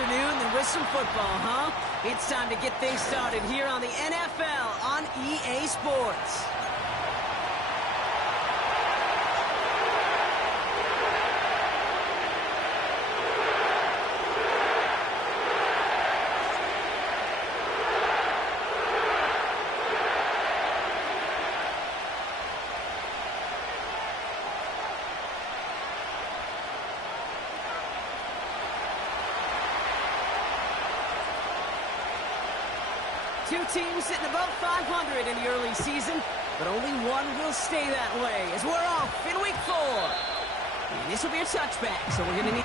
afternoon than with some football, huh? It's time to get things started here on the NFL on EA Sports. Two teams sitting above 500 in the early season, but only one will stay that way as we're off in week 4. And this will be a touchback, so we're going to need...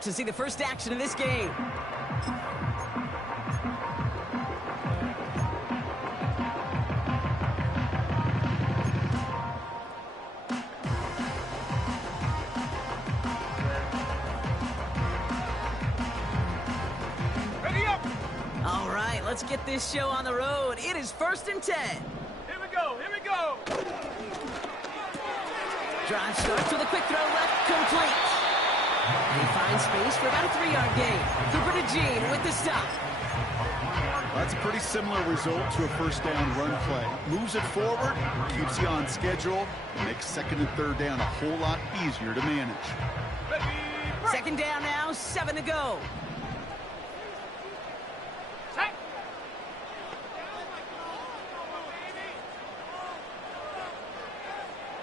to see the first action of this game. Ready up! All right, let's get this show on the road. It is 1st and 10. Here we go, here we go! Drive starts with a quick throw left, complete. He finds space for about a 3-yard gain. Cooper to Gene with the stop. That's a pretty similar result to a first down run play. Moves it forward, keeps you on schedule, and makes 2nd and 3rd down a whole lot easier to manage. Ready, break. 2nd down now, 7 to go. Set.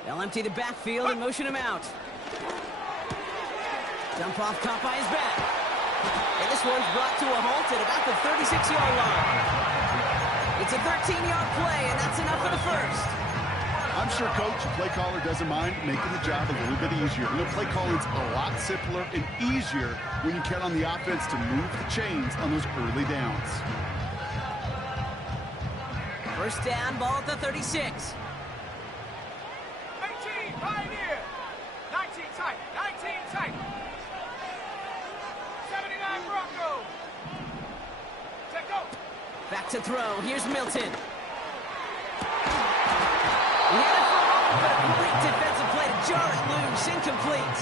They'll empty the backfield and motion him out. Dump off caught by his back. And this one's brought to a halt at about the 36-yard line. It's a 13-yard play, and that's enough for the first. I'm sure coach, the play caller, doesn't mind making the job a little bit easier. You know, play calling's a lot simpler and easier when you count on the offense to move the chains on those early downs. First down, ball at the 36. 18, Pioneer! 19 tight, 19 tight. 79 Bronco. Check go. Back to throw. Here's Milton. He had it for all, but a great defensive play to jar it loose. Incomplete.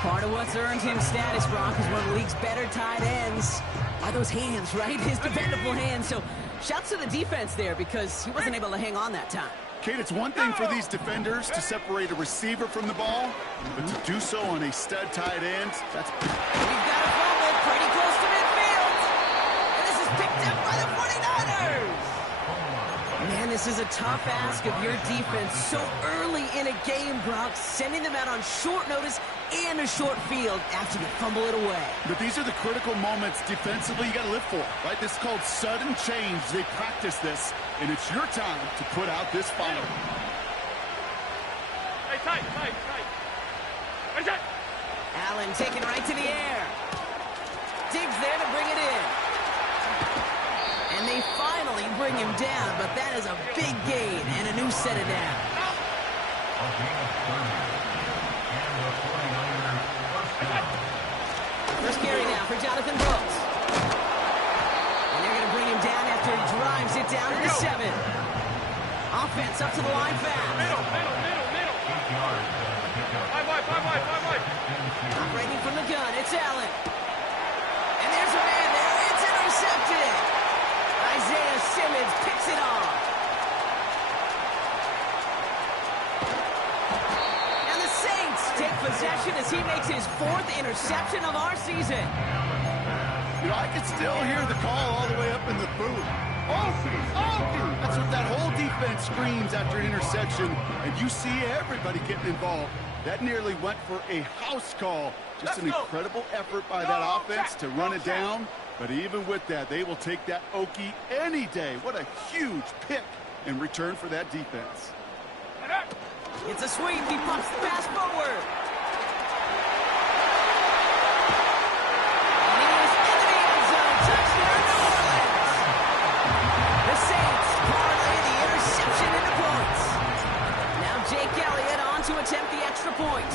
Part of what's earned him status, Brock, is one of the league's better tight ends. Are those hands, right? His dependable hands. So shouts to the defense there because he wasn't able to hang on that time. Kate, it's one thing for these defenders to separate a receiver from the ball, but to do so on a stud tight end, that's... We've got a fumble pretty close to midfield. And this is picked up by the 49ers. Man, this is a tough ask of your defense so early in a game, Brock, sending them out on short notice and a short field after you fumble it away. But these are the critical moments defensively you got to live for, right? This is called sudden change. They practice this, and it's your time to put out this final. Hey, tight. Hey, tight. Allen taken right to the air. Diggs there to bring it in. And they finally bring him down, but that is a big gain and a new set of down. First carry now for Jonathan Brooks. And they're going to bring him down after he drives it down to the 7. Offense up to the line fast. Middle. 5 wide. Operating from the gun, it's Allen. And there's a man there. It's intercepted. Isaiah Simmons picks it off. And the Saints take possession as he makes his 4th interception of our season. You know, I can still hear the call all the way up in the booth. That's what that whole defense screams after an interception, and you see everybody getting involved. That nearly went for a house call. Just an incredible effort by that offense to run it down But even with that, they will take that Okie any day. What a huge pick in return for that defense. It's a sweep. He pops the pass forward. And he is into the end zone. Touchdown, New Orleans. The Saints parlay the interception into points. Now Jake Elliott on to attempt the extra point.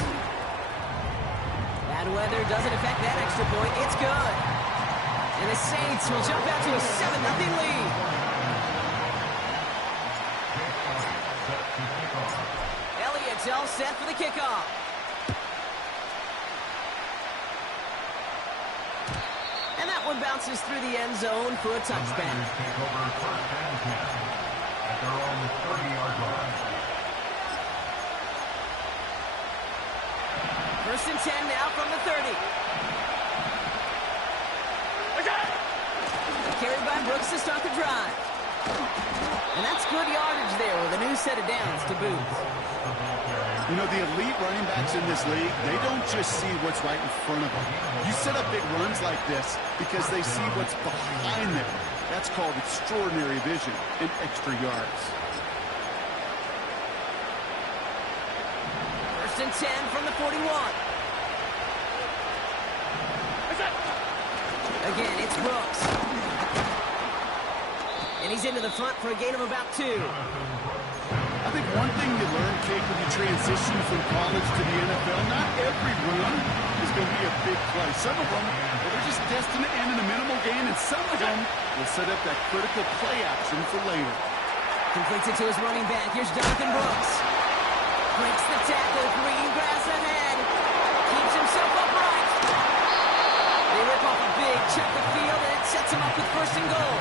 Bad weather doesn't affect that extra point. It's good. And the Saints will jump out to a 7-0 lead. Elliott's all set for the kickoff. And that one bounces through the end zone for a touchback. Take over first and 10 at their own 30-yard line. First and 10 now from the 30. Carried by Brooks to start the drive. And that's good yardage there with a new set of downs to boot. You know, the elite running backs in this league, they don't just see what's right in front of them. You set up big runs like this because they see what's behind them. That's called extraordinary vision and extra yards. First and 10 from the 41. Again, it's Brooks. And he's into the front for a gain of about 2. I think one thing you learn, Kate, when you transition from college to the NFL, not every run is going to be a big play. Some of them, well, they're just destined to end in a minimal gain, and some of them will set up that critical play action for later. Completes it to his running back. Here's Jonathan Brooks. Breaks the tackle. Green grass ahead. Keeps himself upright. They rip off a big chunk of field, and it sets him up with first and goal.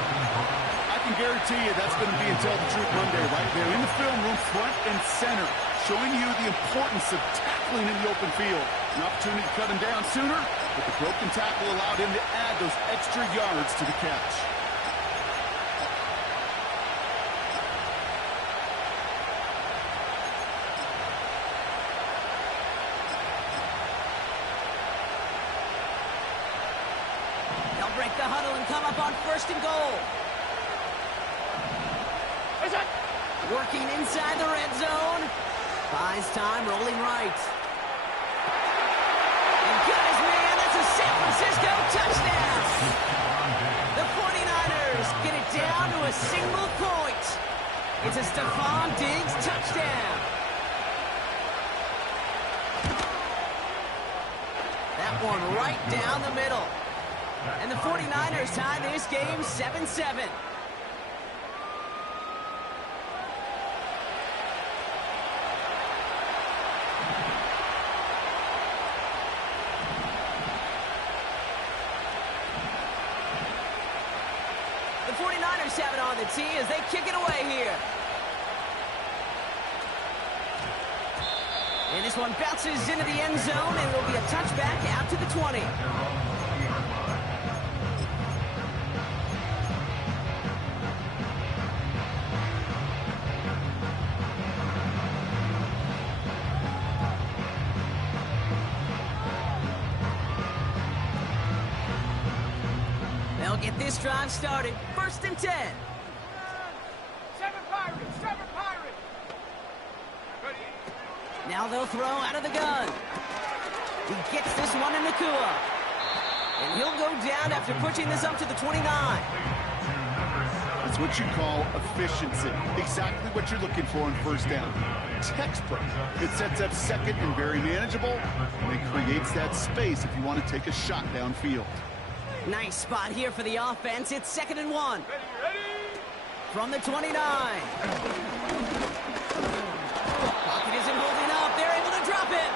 I can guarantee you that's going to be until the Truth Monday right there in the film room, front and center, showing you the importance of tackling in the open field. An opportunity to cut him down sooner, but the broken tackle allowed him to add those extra yards to the catch. They'll break the huddle and come up on first and goal. Working inside the red zone. Buys time, rolling right. And got his man. That's a San Francisco touchdown. The 49ers get it down to a single point. It's a Stephon Diggs touchdown. That one right down the middle. And the 49ers tie this game 7-7. The 49ers have it on the tee as they kick it away here. And this one bounces into the end zone, and it'll be a touchback out to the 20. They'll get this drive started. First and 10. 7 Pirates! 7 Pirates! Ready? Now they'll throw out of the gun. He gets this one in Nakua. And he'll go down after pushing this up to the 29. That's what you call efficiency. Exactly what you're looking for on first down. Textbook. It sets up second and very manageable, and it creates that space if you want to take a shot downfield. Nice spot here for the offense. It's 2nd and 1. Ready? From the 29. Pocket isn't holding up. They're able to drop it.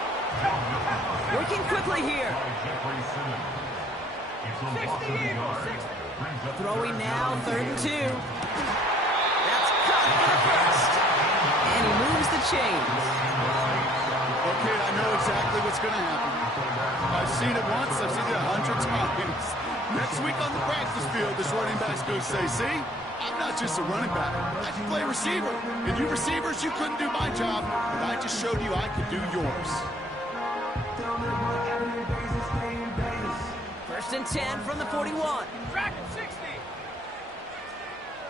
Working quickly here. 60 Eagles! 60! Throwing now, 3rd and 2. That's caught for the first. And he moves the chains. Okay, I know exactly what's going to happen. I've seen it once. I've seen it 100 times. Next week on the practice field, this running back's going to say, see, I'm not just a running back. I can play receiver. And you receivers, you couldn't do my job, but I just showed you I could do yours. First and 10 from the 41. Track at 60.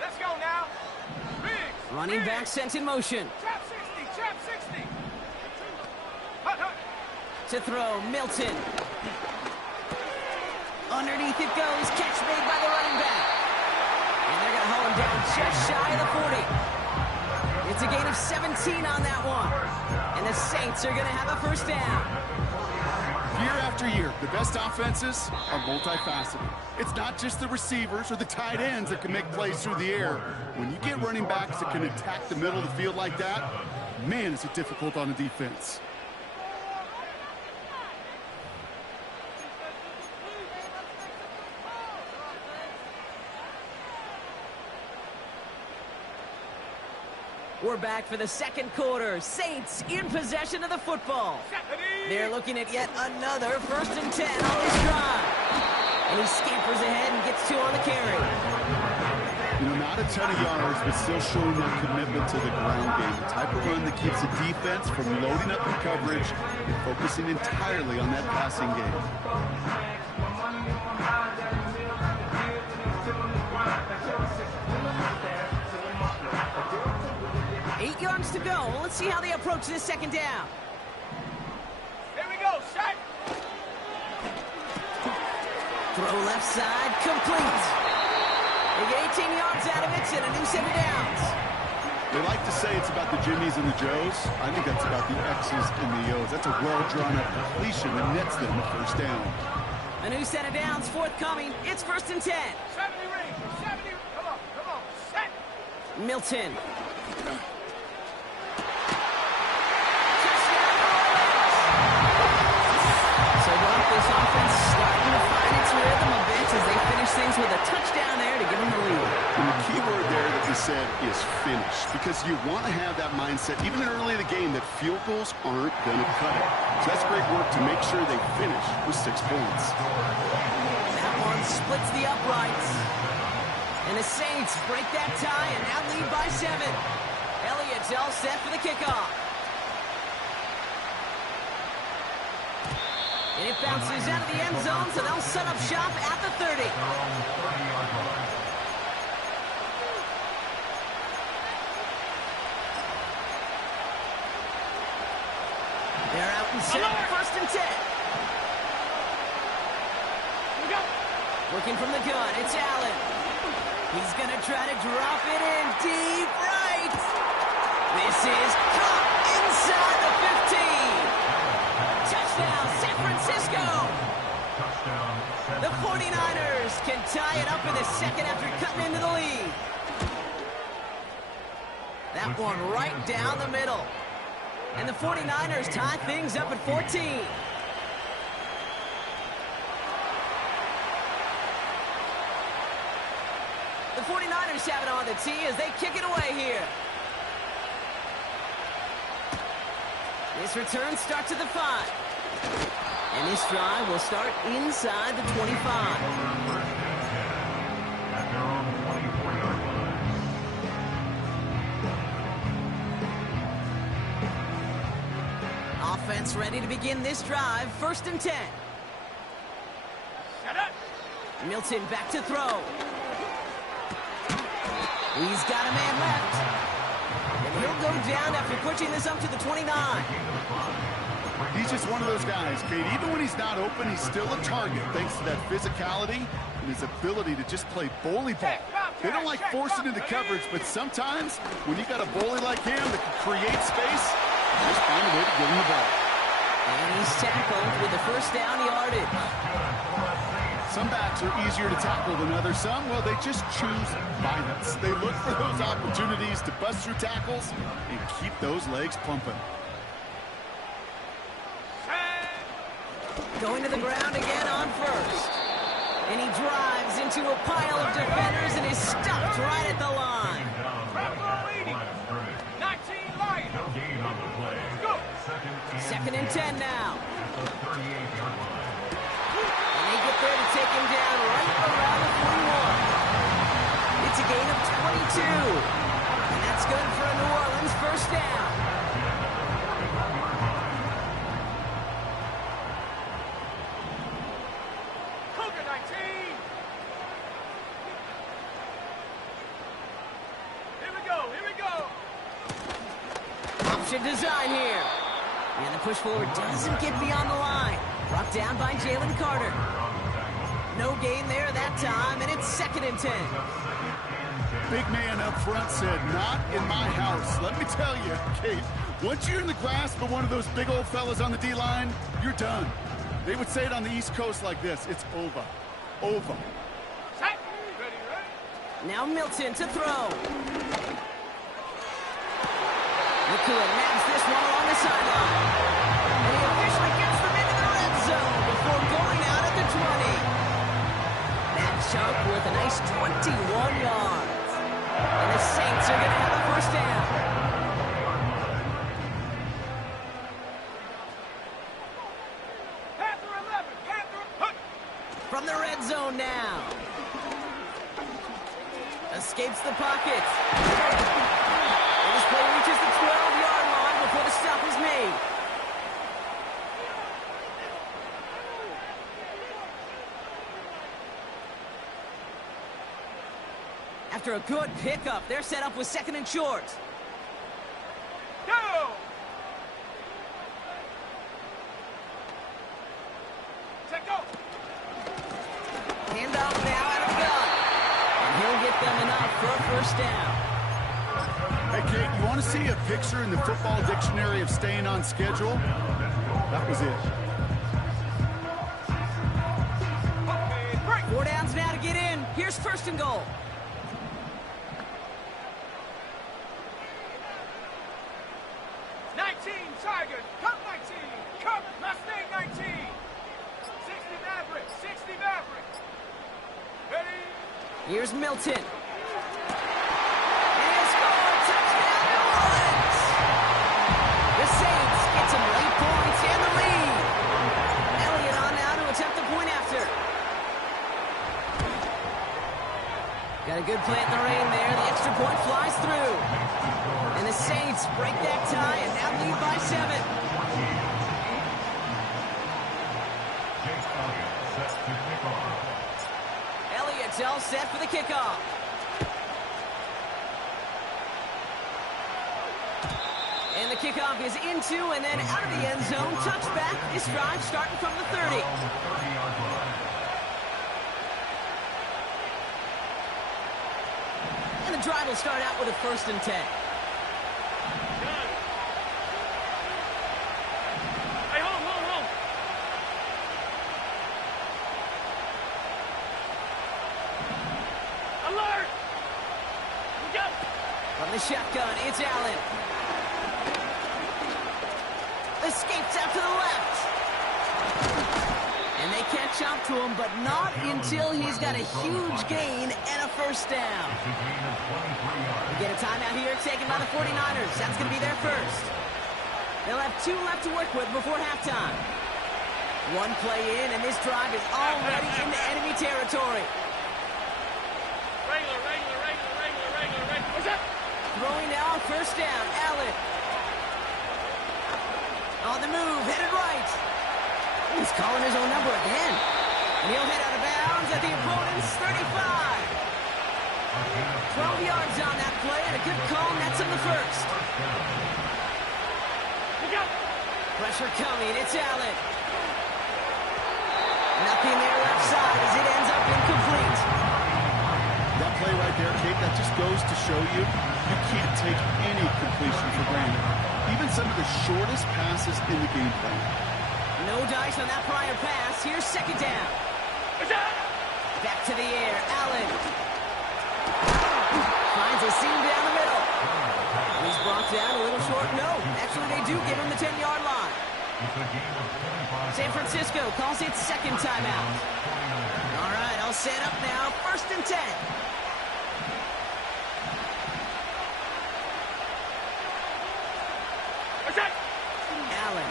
Let's go now. Biggs. Running back sent in motion. Trap 60. Trap 60. Hut, hut. To throw, Milton. Underneath it goes. Catch made by the running back. And they're going to hold him down just shy of the 40. It's a gain of 17 on that one. And the Saints are going to have a first down. Year after year, the best offenses are multifaceted. It's not just the receivers or the tight ends that can make plays through the air. When you get running backs that can attack the middle of the field like that, man, is it difficult on a defense. We're back for the second quarter. Saints in possession of the football. They're looking at yet another first and 10 on this drive. And he scampers ahead and gets 2 on the carry. You know, not a ton of yards, but still showing their commitment to the ground game. The type of run that keeps the defense from loading up in coverage and focusing entirely on that passing game. 8 yards to go. Let's see how they approach this second down. Here we go. Shot. Throw left side, complete. They get 18 yards out of it and a new set of downs. They like to say it's about the Jimmies and the Joes. I think that's about the X's and the O's. That's a well-drawn-up completion that nets them a first down. A new set of downs forthcoming. It's first and 10. 70 ring. 70. Come on. Come on. Set. Milton. This offense starting to find its rhythm a bit as they finish things with a touchdown there to give them the lead. And the key word there that they said is finish, because you want to have that mindset, even early in the game, that field goals aren't going to cut it. So that's great work to make sure they finish with 6 points. That one splits the uprights. And the Saints break that tie and now lead by 7. Elliott's all set for the kickoff. And it bounces out of the end zone, so they'll set up shop at the 30. They're out and set, first and 10. Looking from the gun, it's Allen. He's going to try to drop it in deep right. This is caught inside the 15. Touchdown, San Francisco! The 49ers can tie it up in the second after cutting into the lead. That one right down the middle. And the 49ers tie things up at 14. The 49ers have it on the tee as they kick it away here. This return starts at the 5. And this drive will start inside the 25. Offense ready to begin this drive. First and 10. Shut up. Milton back to throw. He's got a man left. And he'll go down after pushing this up to the 29. He's just one of those guys, Kate. Even when he's not open, he's still a target thanks to that physicality and his ability to just play bully ball. They don't like forcing into coverage, but sometimes when you got a bully like him that can create space, just find a way to get him the ball. And he's tackled with the first down yardage. Some backs are easier to tackle than others. Some, well, they just choose violence. They look for those opportunities to bust through tackles and keep those legs pumping. Going to the ground again on first. And he drives into a pile of defenders and is stopped right at the line. 19 Lions. Go. Second and 10 now. And they get there to take him down right around the 41. It's a gain of 22. And that's good for a New Orleans first down. Motion design here. And the push forward doesn't get beyond the line. Brought down by Jalen Carter. No gain there that time, and it's 2nd and 10. Big man up front said, not in my house. Let me tell you, Kate, once you're in the grasp of one of those big old fellas on the D-line, you're done. They would say it on the East Coast like this, it's over. Over. Set. Ready. Now Milton to throw. Nakua nags this one along the sideline. And he officially gets them into the red zone before going out at the 20. Match up with a nice 21 yards. And the Saints are going to have a first down. Panther 11. Panther. From the red zone now. Escapes the pocket. And this play reaches the 12-yard line before the stop is made. After a good pickup, they're set up with 2nd and short. Go. Set go. Hand off now out of the gun. And he'll get them enough for a first down. Hey, Kate, you want to see a picture in the football dictionary of staying on schedule? That was it. Okay, break. 4 downs now to get in. Here's 1st and goal. Tigers, come 19, come Mustang 19, 60 Maverick, 60 Maverick, ready? Here's Milton. And he'll score, touchdown New Orleans! The Saints get some late points and the lead. Elliott on now to attempt the point after. Got a good play at the rain there. The extra point flies through. And the Saints break that tie and now lead by 7. Elliott's all set for the kickoff. And the kickoff is into and then out of the end zone. Touchback. This drive starting from the 30. And the drive will start out with a 1st and 10. From the shotgun, it's Allen. Escapes out to the left. And they catch up to him, but not until he's got a huge gain and a first down. We get a timeout here taken by the 49ers. That's going to be their first. They'll have 2 left to work with before halftime. 1 play in, and this drive is already into enemy territory. Regular. What's up? Throwing now on 1st down, Allen. On the move, headed right. He's calling his own number again. And he'll head out of bounds at the opponent's 35. 12 yards on that play, and a good call nets him the first. Pressure coming, it's Allen. Nothing there left side as it ends up incomplete. That play right there, Kate, that just goes to show you can't take any completion for granted. Even some of the shortest passes in the game plan. No dice on that prior pass. Here's 2nd down. Back to the air. Allen. Finds a seam down the middle. He's brought down a little short. No, actually they do give him the 10-yard line. San Francisco calls its 2nd timeout. All right, all set up now. 1st and 10. Allen.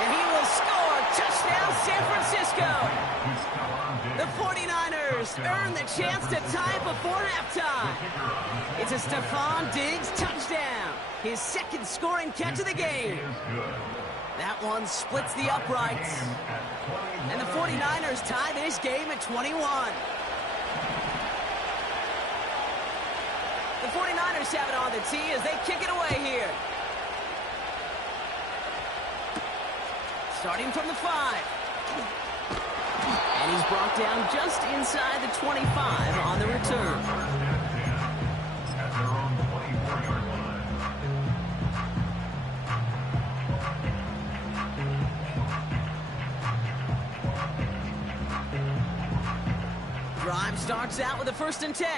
And he will score. Touchdown, San Francisco. The 49ers earn the chance to tie it before halftime. It's a Stephon Diggs touchdown. His 2nd scoring catch of the game. That one splits the uprights. And the 49ers tie this game at 21. The 49ers 49ers have it on the tee as they kick it away here. Starting from the 5. And he's brought down just inside the 25 on the return. At their own 24-yard line. Drive starts out with a 1st and 10.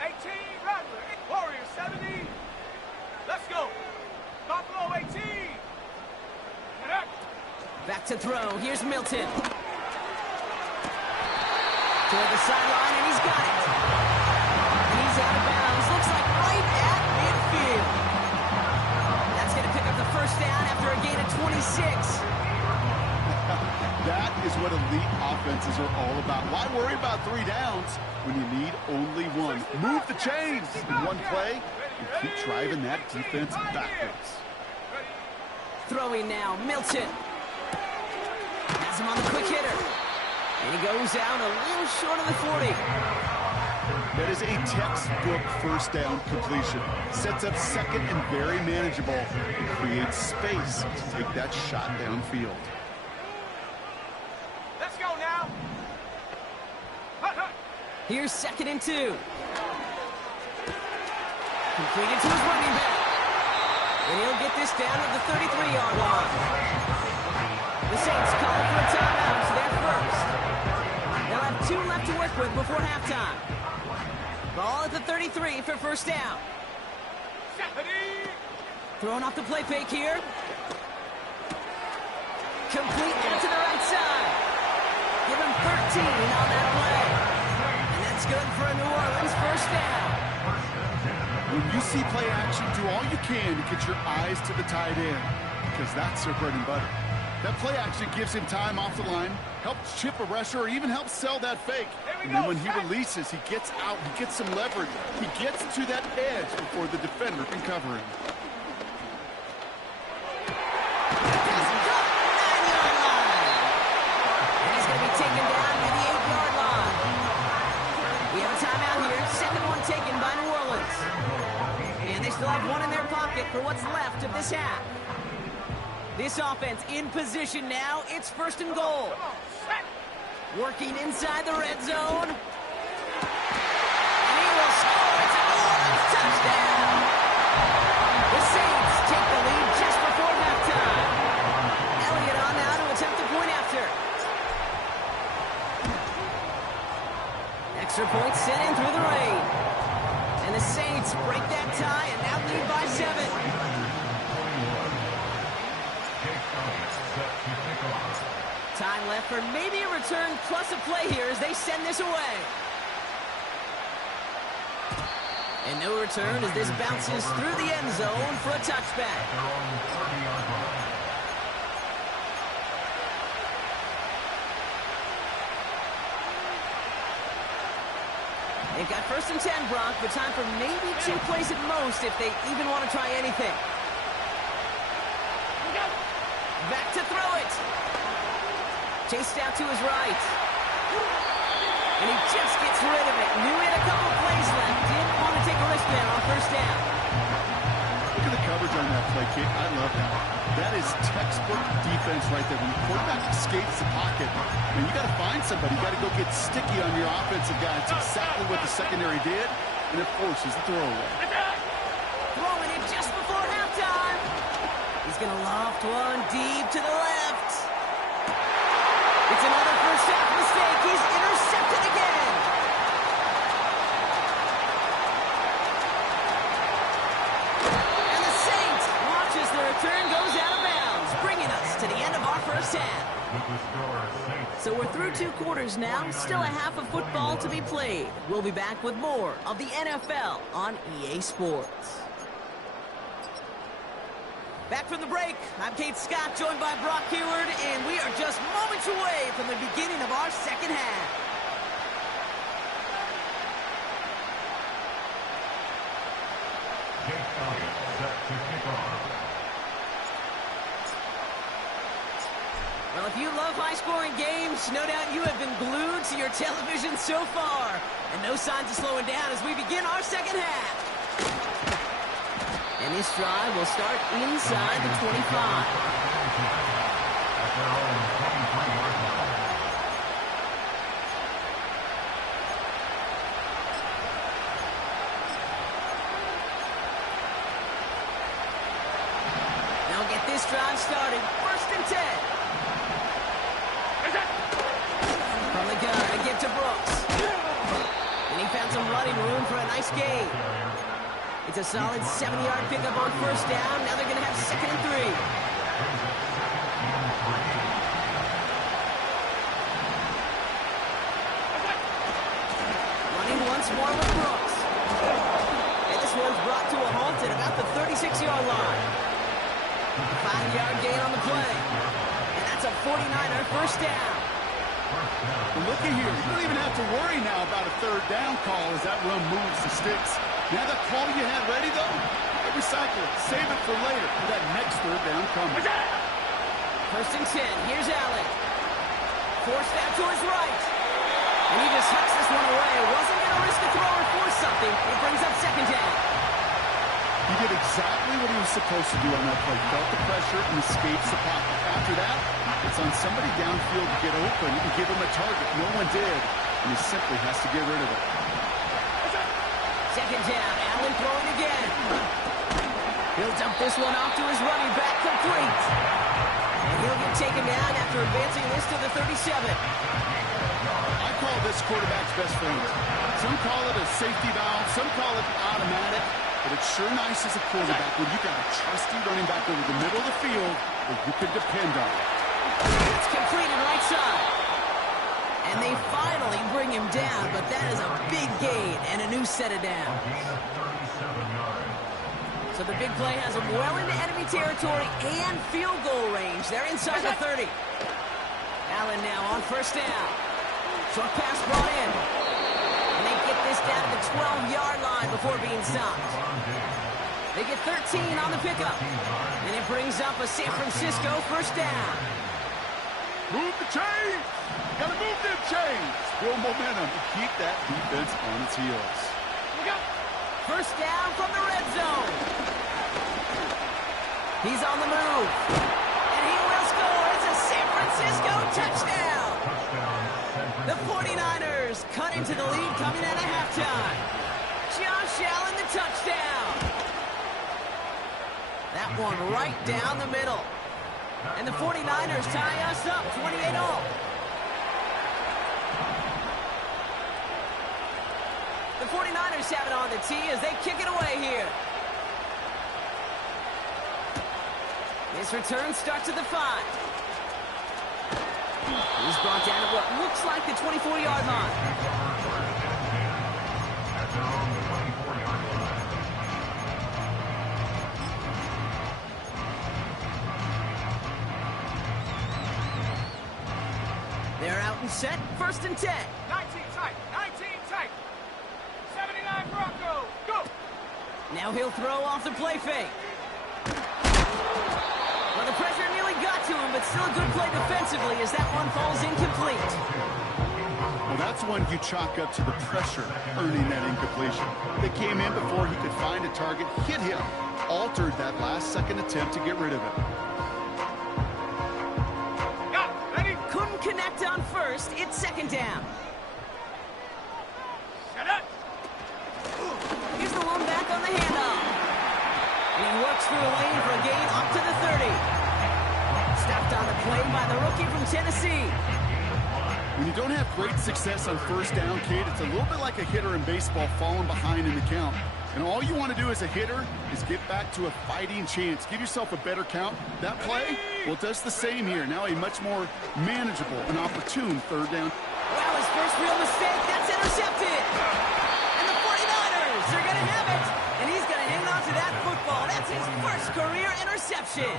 18, Rattler. Warriors 70. Let's go. Buffalo 18. Back to throw. Here's Milton. Toward the sideline, and he's got it. And he's out of bounds. Looks like right at midfield. That's going to pick up the 1st down after a gain of 26. That is what elite offenses are all about. Why worry about 3 downs when you need only 1? Move the chains in one play and keep driving that defense backwards. Throwing now, Milton. Has him on the quick hitter. And he goes out a little short of the 40. That is a textbook 1st down completion. Sets up 2nd and very manageable and creates space to take that shot downfield. Let's go now. Here's 2nd and 2. Completed to his running back. And he'll get this down at the 33-yard line. The Saints call for a timeout, so they're first. They'll have 2 left to work with before halftime. Ball at the 33 for 1st down. Throwing off the play fake here. Complete out to the right side. Give him 13 on that play. And that's good for a New Orleans 1st down. When you see play action, do all you can to get your eyes to the tight end, because that's their bread and butter. That play action gives him time off the line, helps chip a rusher, or even helps sell that fake. And then when he releases, he gets out, he gets some leverage. He gets to that edge before the defender can cover him. He's going to be taken down to the 8-yard line. We have a timeout here. 2nd one taken by New Orleans. And they still have 1 in their pocket for what's left of this half. This offense in position now. It's 1st and goal. Working inside the red zone. And he will score. It's a New Orleans touchdown. The Saints take the lead just before halftime. Elliott on now to attempt the point after. Extra point sent in through the rain. And the Saints break that tie and now lead by 7. Time left for maybe a return plus a play here as they send this away. And no return as this bounces through the end zone for a touchback. They've got 1st and 10, Brock, but time for maybe 2 plays at most if they even want to try anything. Back to throw it. Chased out to his right. And he just gets rid of it. Knew he had a couple plays left. Didn't want to take a risk there on 1st down. Look at the coverage on that play, Kate. I love that. That is textbook defense right there. When the quarterback escapes the pocket, and you got to find somebody. You got to go get sticky on your offensive guy. It's exactly what the secondary did, and it forces the throwaway. Throwing it just before halftime. He's going to loft one deep to the left. It's another 1st half mistake. He's intercepted again. And the Saints watch as the return goes out of bounds, bringing us to the end of our 1st half. So we're through 2 quarters now. Still a half of football to be played. We'll be back with more of the NFL on EA Sports. Back from the break, I'm Kate Scott, joined by Brock Hayward, and we are just moments away from the beginning of our 2nd half. Set to kick off. Well, if you love high-scoring games, no doubt you have been glued to your television so far. And no signs of slowing down as we begin our second half. And this drive will start inside the 25. At their own 23-yard line. Now get this drive started. 1st and 10. From the gun, a give to Brooks. And he found some running room for a nice gain. It's a solid 70-yard pickup on 1st down. Now they're going to have 2nd and 3. Running once more with Brooks. And this one's brought to a halt at about the 36-yard line. 5-yard gain on the play. And that's a 49er 1st down. Well, looky here. You don't even have to worry now about a 3rd down call as that run moves the sticks. Now that call you had ready, though, recycle it. Save it for later for that next 3rd down coming. 1st and 10. Here's Allen. Forced out to his right. And he just hucks this one away. Wasn't going to risk a throw or force something. It brings up 2nd down. He did exactly what he was supposed to do on that play. Felt the pressure and escapes the pocket. After that, it's on somebody downfield to get open and give him a target. No one did, and he simply has to get rid of it. 2nd down. Allen throwing again. He'll dump this one off to his running back, complete. And he'll get taken down after advancing this to the 37. I call this quarterback's best friend. Some call it a safety valve, some call it automatic, but it's sure nice as a quarterback when you got a trusty running back over the middle of the field that you can depend on. It's completed right side. And they finally bring him down, but that is a big gain and a new set of downs. So the big play has him well into enemy territory and field goal range. They're inside the 30. Allen now on 1st down. Short pass brought in. And they get this down to the 12-yard line before being stopped. They get 13 on the pickup. And it brings up a San Francisco 1st down. Move the chains! Gotta move them chains! Build momentum and keep that defense on its heels. Look out! 1st down from the red zone. He's on the move. And he will score. It's a San Francisco touchdown. The 49ers cut into the lead coming out of halftime. Josh Allen, the touchdown. That one right down the middle. And the 49ers tie us up 28-all. The 49ers have it on the tee as they kick it away here. This return starts at the 5. He's brought down at what looks like the 24-yard line. At their own 24-yard line. They're out and set. 1st and 10. 19 tight. 19 tight. 79 Broncos. Go. Now he'll throw off the play fake. Well, the pressure nearly got to him, but still a good play defensively as that one falls incomplete. Well, that's one you chalk up to the pressure earning that incompletion. They came in before he could find a target, hit him, altered that last-second attempt to get rid of it. Got it. Ready? Couldn't connect on 1st. It's 2nd down. Set up. Here's the one back on the handoff. And he works through a lane for a gain up to the 30. Stopped on the play by the rookie from Tennessee. When you don't have great success on 1st down, Kate, it's a little bit like a hitter in baseball falling behind in the count. And all you want to do as a hitter is get back to a fighting chance. Give yourself a better count. That play, well, it does the same here. Now a much more manageable and opportune 3rd down. Well, his first real mistake, that's intercepted. And the 49ers are going to have it. And he's going to hang on to that football. That's his first career interception.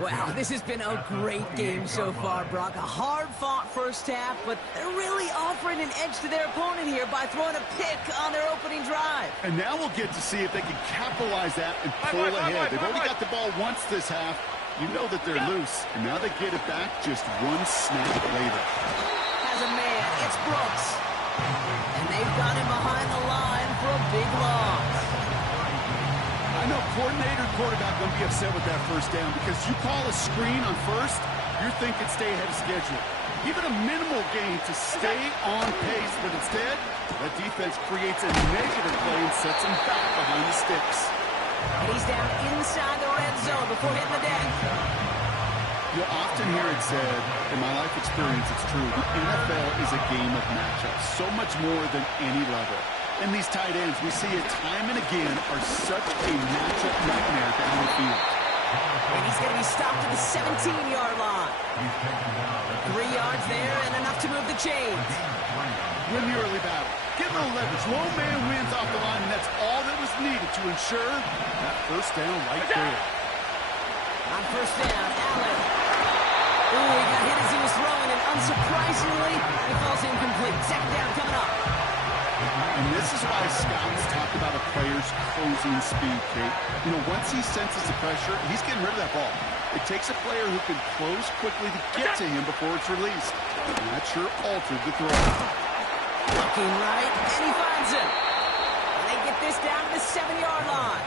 Wow, this has been a great game so far, Brock. A hard-fought 1st half, but they're really offering an edge to their opponent here by throwing a pick on their opening drive. And now we'll get to see if they can capitalize that and pull ahead. They've already got the ball once this half. You know that they're loose. And now they get it back just one snap later. Has a man That's Brooks. And they've got him behind the line for a big loss. I know coordinator and quarterback going to be upset with that first down because you call a screen on first, you're thinking stay ahead of schedule. Even a minimal gain to stay on pace, but instead, that defense creates a negative play and sets him back behind the sticks. And he's down inside the red zone before hitting the deck. You'll often hear it said, in my life experience, it's true, the NFL is a game of matchups, so much more than any level. And these tight ends, we see it time and again, are such a matchup nightmare down the field. And he's going to be stopped at the 17-yard line. 3 yards there and enough to move the chains. Win the early battle. Get a little leverage. Low man wins off the line, and that's all that was needed to ensure that first down right there. On first down, Allen. Ooh, he got hit as he was throwing, and unsurprisingly, he falls incomplete. Second down coming up. And this is why scouts talk about a player's closing speed, Kate. You know, once he senses the pressure, he's getting rid of that ball. It takes a player who can close quickly to get to him before it's released. And that sure altered the throw. Looking right, and he finds him. And they get this down to the 7-yard line.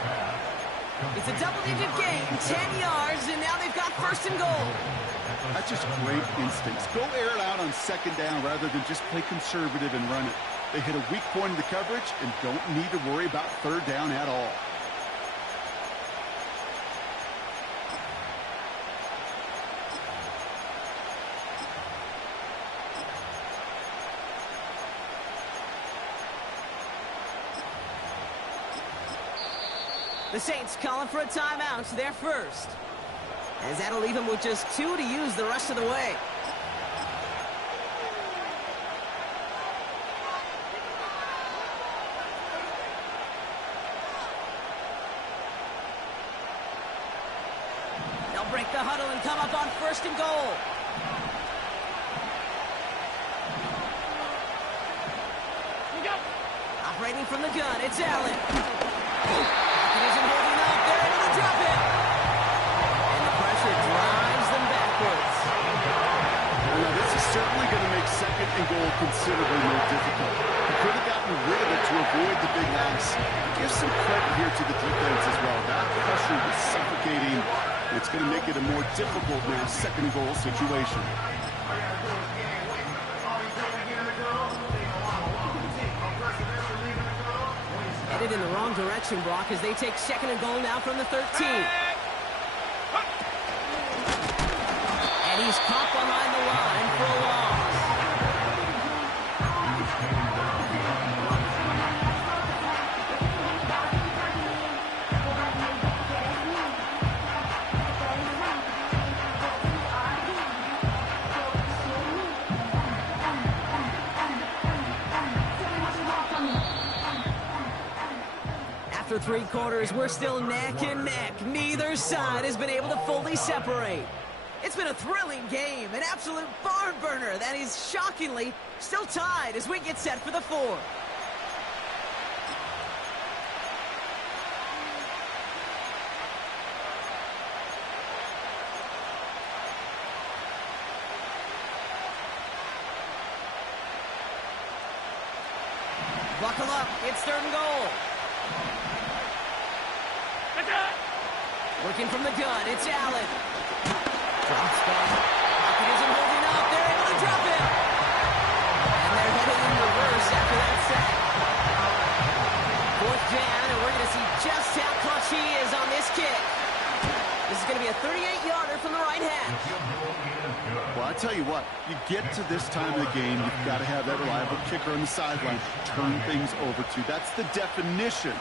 It's a double-digit gain, 10 yards, and now they've got first and goal. That's just great instincts. Go air it out on second down rather than just play conservative and run it. They hit a weak point in the coverage and don't need to worry about third down at all. The Saints calling for a timeout, so they're first. As that'll leave him with just 2 to use the rest of the way. They'll break the huddle and come up on first and goal. Operating from the gun, it's Allen. He isn't holding up. They're able to drop him. And the pressure drives them backwards. Well, this is certainly going to make second and goal considerably more difficult. He could have gotten rid of it to avoid the big loss. Give some credit here to the defense as well. That pressure was suffocating. It's going to make it a more difficult now second and goal situation. Headed in the wrong direction, Brock, as they take second and goal now from the 13. And he's caught behind the line for a loss. After 3 quarters, we're still neck and neck. Neither side has been able to fully separate. It's been a thrilling game, an absolute barn burner that is shockingly still tied as we get set for the 4th. Buckle up, it's third and goal. Working from the gun, it's Allen. Drops back. Pocket isn't holding up. They're able to drop him. And they're heading in reverse after that sack. 4th down, and we're going to see just how clutch he is on this kick. This is going to be a 38-yarder from the right hash. Well, I tell you what, you get to this time of the game, you've got to have that reliable kicker on the sideline to turn things over to. That's the definition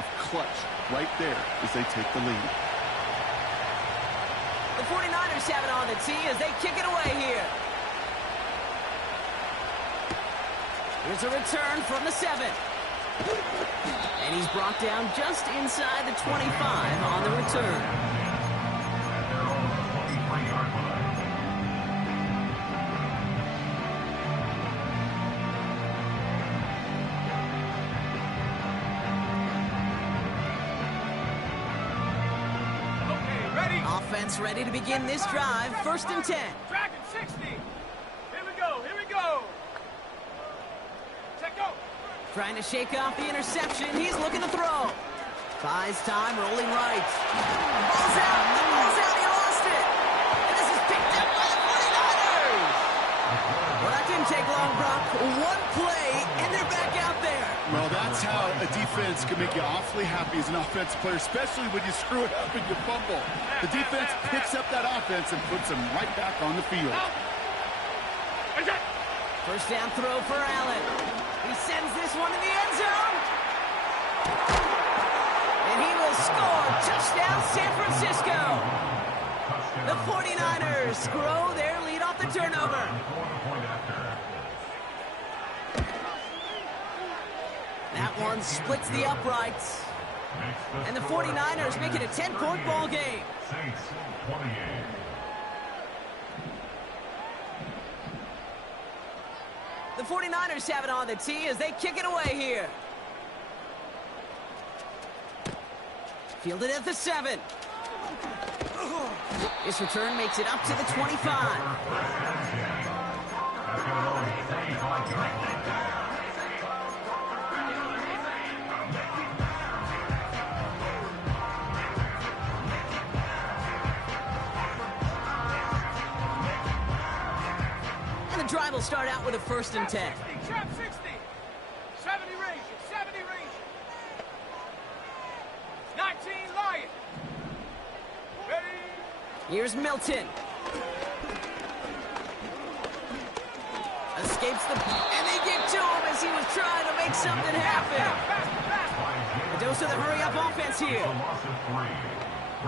of clutch right there as they take the lead. The 49ers have it on the tee as they kick it away here. Here's a return from the 7. And he's brought down just inside the 25 on the return. Offense ready to begin this drive. 1st and 10. Dragon 60. Here we go. Here we go. Trying to shake off the interception. He's looking to throw. Buys time, rolling right. Ball's out. The ball's out. He lost it. And this is picked up by the 49ers. Well, that didn't take long, Brock. One play, and they're back out there. Well, that's how a defense can make you awfully happy as an offensive player, especially when you screw it up and you fumble. The defense picks up that offense and puts them right back on the field. First down throw for Allen. He sends this one in the end zone. And he will score. Touchdown, San Francisco. The 49ers grow their lead off the turnover. That one splits the uprights. And the 49ers make it a 10-point ball game. Saints 28. The 49ers have it on the tee as they kick it away here. Fielded at the 7. This return makes it up to the 25. And the drive will start out with a 1st and 10. Trap 60. 70 range. 70 range. 19 Lion. Ready. Here's Milton. Escapes the... And they get to him as he was trying to make something happen. A dose of the hurry-up offense here. A loss of 3.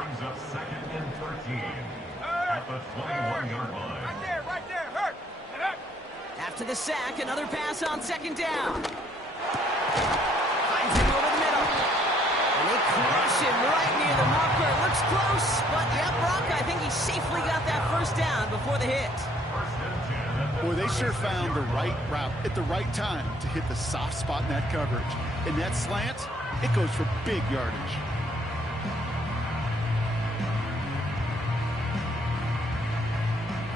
Brings up 2nd and 13. At the 21-yard line. Right there. Hurt. After the sack, another pass on 2nd down. Finds him over the middle. And they crush him right near the marker. Looks close, but yeah, Brock, I think he safely got that 1st down before the hit. Boy, they sure found the right route at the right time to hit the soft spot in that coverage. And that slant, it goes for big yardage.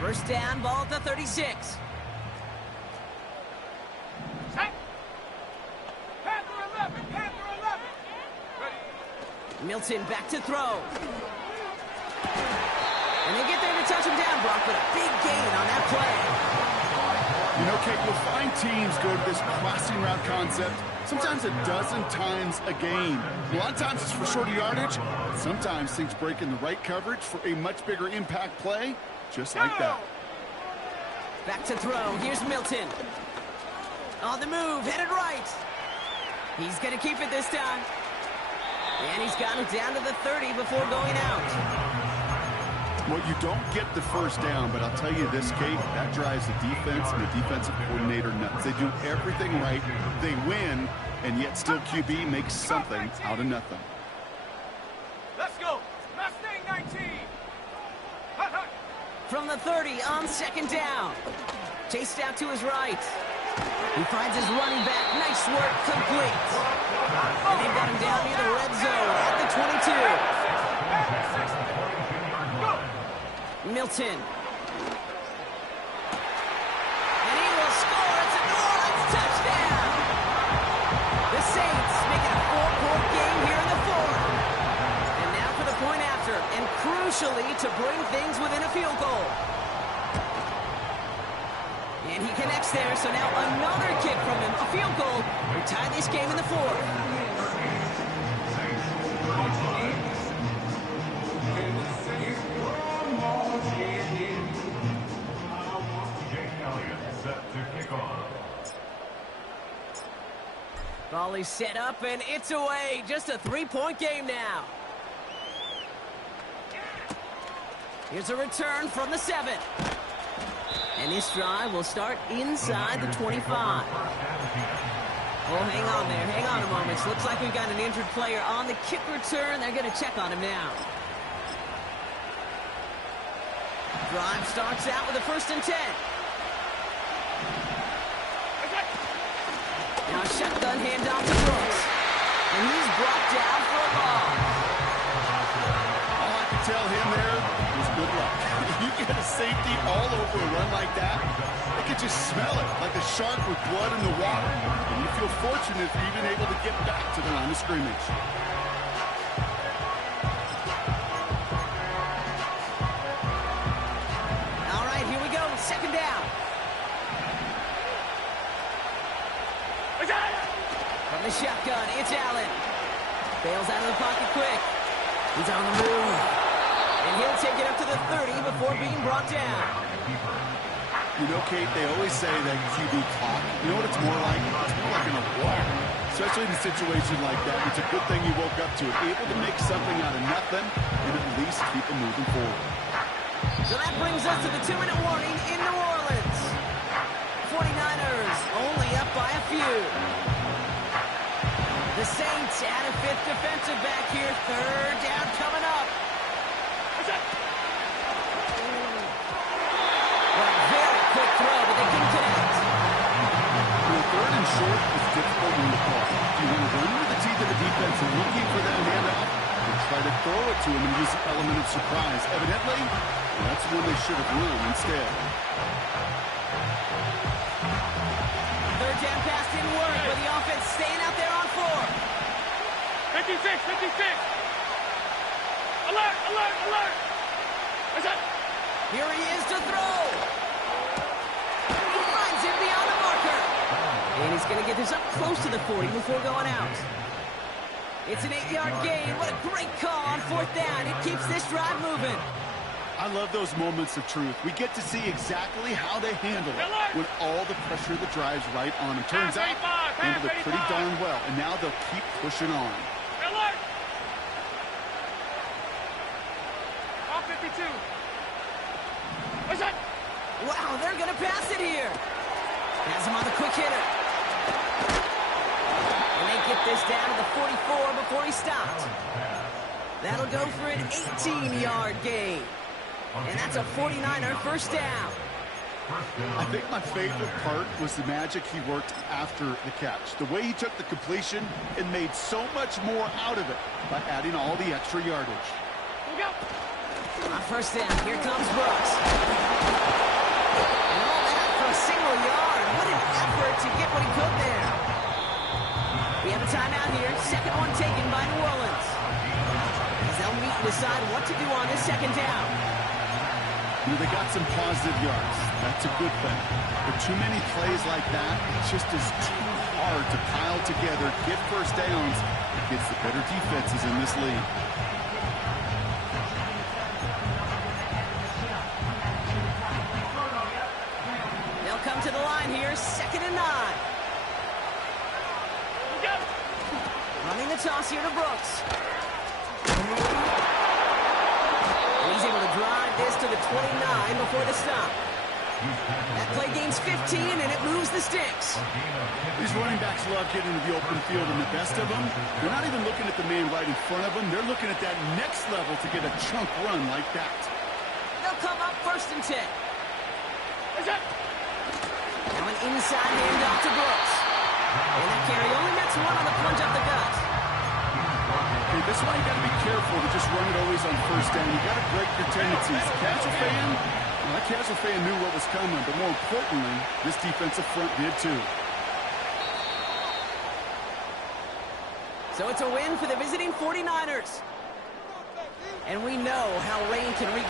First down, ball at the 36. Set. Panther 11. Panther 11. Ready. Milton back to throw. And they get there to touch him down, Brock, but a big gain on that play. You know, Kate, you'll find teams go to this crossing route concept sometimes a dozen times a game. A lot of times it's for shorter yardage. Sometimes things break in the right coverage for a much bigger impact play, just like that. Back to throw. Here's Milton. On the move, headed right. He's going to keep it this time. And he's got it down to the 30 before going out. Well, you don't get the 1st down, but I'll tell you this, Kate, that drives the defense and the defensive coordinator nuts. They do everything right. They win, and yet still QB makes something out of nothing. Let's go. Mustang 19. Hut, hut. From the 30 on 2nd down. Chased out to his right. He finds his running back. Nice work, complete. And they've got him down near the red zone at the 22. Milton. And he will score. It's a New Orleans touchdown. The Saints make it a 4-point game here in the 4th. And now for the point after. And crucially to bring things within a field goal. And he connects there, so now another kick from him. A field goal to tie this game in the 4th. Ball is set up, and it's away. Just a 3-point game now. Here's a return from the 7. And this drive will start inside the 25. Oh, hang on there. Hang on a moment. Looks like we've got an injured player on the kick return. They're going to check on him now. Drive starts out with a 1st and 10. Now shotgun handoff to Brooks. And he's brought down for a loss. All I can tell him there is good luck. You get a safety all over a run like that, I could just smell it like a shark with blood in the water. And you feel feel fortunate for even able to get back to the line of scrimmage. All right, here we go. Second down. From the shotgun, it's Allen. Bails out of the pocket quick. He's on the move. And he'll take it up to the 30 before being brought down. You know, Kate, they always say that QB clock, you know what it's more like? It's more like an award. Especially in a situation like that. It's a good thing you woke up to it. Able to make something out of nothing and at least keep them moving forward. So that brings us to the 2-minute warning in New Orleans. 49ers only up by a few. The Saints add a fifth defensive back here. Third down coming up. Well, very quick throw, but they couldn't connect. Third and short is difficult in the call. Do you want to run with the teeth of the defense and looking for that handoff, or try to throw it to him and use the element of surprise? Evidently, that's when they should have run instead. Third down pass didn't work, but the offense staying out there on 4. 56. Alert, alert, alert. Here he is to throw. He finds him beyond the marker. And he's going to get this up close to the 40 before going out. It's an 8-yard gain. What a great call on fourth down. It keeps this drive moving. I love those moments of truth. We get to see exactly how they handle it when all the pressure that drives right on them. Turns out, handled it pretty darn well, and now they'll keep pushing on. Alert! All 52. Wow, they're going to pass it here. Has him on the quick hitter. And they get this down to the 44 before he stopped. That'll go for an 18-yard gain. And that's a 49er first down. I think my favorite part was the magic he worked after the catch. The way he took the completion and made so much more out of it by adding all the extra yardage. On first down, here comes Brooks. And all that for a single yard. What an effort to get what he could there. We have a timeout here. Second one taken by New Orleans. As they'll meet and decide what to do on this second down. You know, they got some positive yards. That's a good thing. But too many plays like that, it just is too hard to pile together, get first downs against the better defenses in this league. They'll come to the line here, 2nd and 9. Running the toss here to Brooks. He's able to drive this to the 29 before the stop. That play gains 15, and it moves the sticks. These running backs love getting into the open field, and the best of them, they're not even looking at the man right in front of them. They're looking at that next level to get a chunk run like that. They'll come up 1st and 10. Now an inside handoff to Brooks. And that carry only gets one on the plunge up the gut. Hey, this is why you got to be careful to just run it always on first down. You got to break your tendencies. Casual fan, well, that casual fan knew what was coming, but more importantly, this defensive front did too. So it's a win for the visiting 49ers. And we know how Rain can